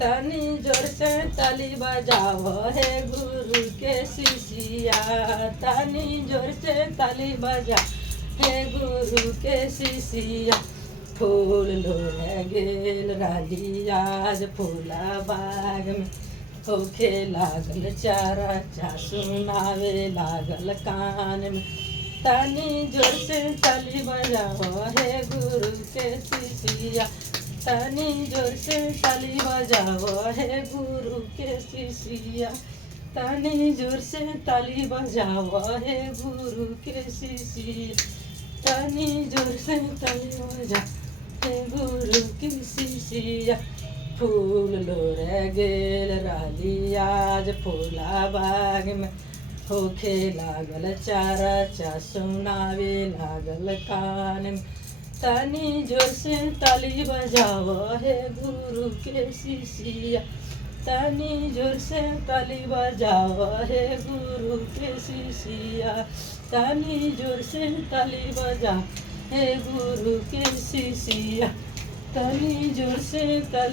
तनी जोर से ताली बजाओ हे गुरु के शिष्या। तनी जोर से ताली बजा हे गुरु के शिष्या। फूल लोढ़े गेल राली आज फूला बाग में होखे लागल चर्चा सुनावे लागल कान में। तनी जोर से ताली बजाओ हे गुरु के शिष्या। तनी जोर से ताली बजाओ हे गुरु के शिष्या। तनी जोर से ताली बजाओ हे गुरु के शिष्या। तनी जोर से ताली बजा हे गुरु के शिष्या। फूल लोढ़े गेल राली आज फूला बाग में होखे लागल चर्चा सुनावे लागल कान में। तनी जोर से ताली बजाओ हे गुरु के शिष्या। तनी जोर से ताली बजाओ हे गुरु के शिष्या। तनी जोर से ताली बजा हे गुरु के शिष्या। तनी जोर से ताली